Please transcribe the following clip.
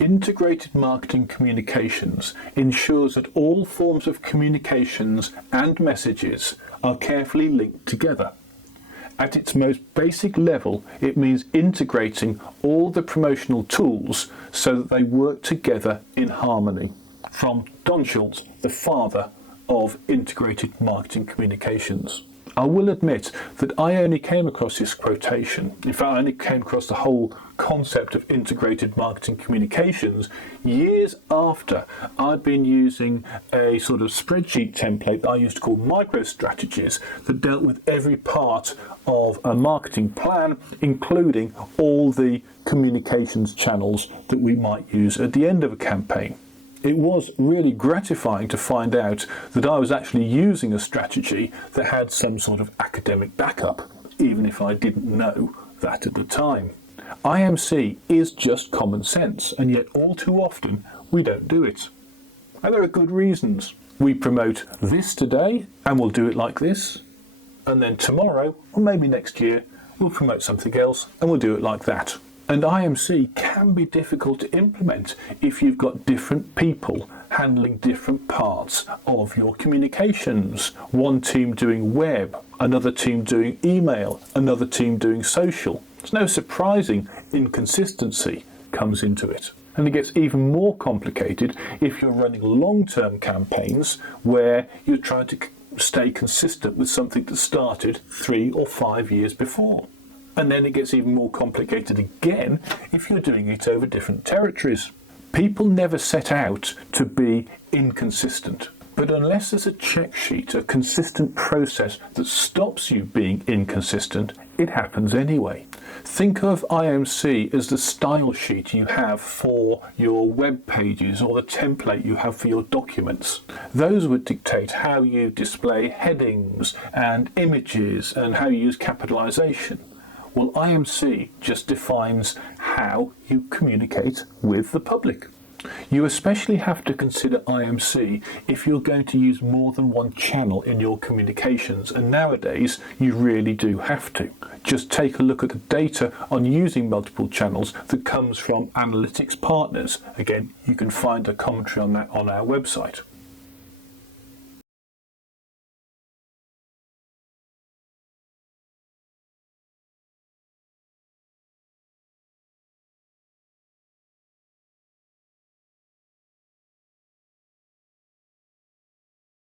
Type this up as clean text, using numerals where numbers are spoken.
integrated marketing communications ensures that all forms of communications and messages are carefully linked together. At its most basic level, it means integrating all the promotional tools so that they work together in harmony. From Don Schultz, the father of integrated marketing communications. I will admit that I only came across this quotation. In fact, I only came across the whole concept of integrated marketing communications years after I'd been using a sort of spreadsheet template I used to call MicroStrategies that dealt with every part of a marketing plan, including all the communications channels that we might use at the end of a campaign. It was really gratifying to find out that I was actually using a strategy that had some sort of academic backup, even if I didn't know that at the time. IMC is just common sense, and yet all too often we don't do it. And there are good reasons. We promote this today, and we'll do it like this, and then tomorrow, or maybe next year, we'll promote something else, and we'll do it like that. And IMC can be difficult to implement if you've got different people handling different parts of your communications. One team doing web, another team doing email, another team doing social. There's no surprising inconsistency comes into it. And it gets even more complicated if you're running long-term campaigns where you're trying to stay consistent with something that started 3 or 5 years before. And then it gets even more complicated again if you're doing it over different territories. People never set out to be inconsistent, but unless there's a check sheet, a consistent process that stops you being inconsistent, it happens anyway. Think of IMC as the style sheet you have for your web pages or the template you have for your documents. Those would dictate how you display headings and images and how you use capitalisation. Well, IMC just defines how you communicate with the public. You especially have to consider IMC if you're going to use more than one channel in your communications, and nowadays you really do have to. Just take a look at the data on using multiple channels that comes from analytics partners. Again, you can find a commentary on that on our website.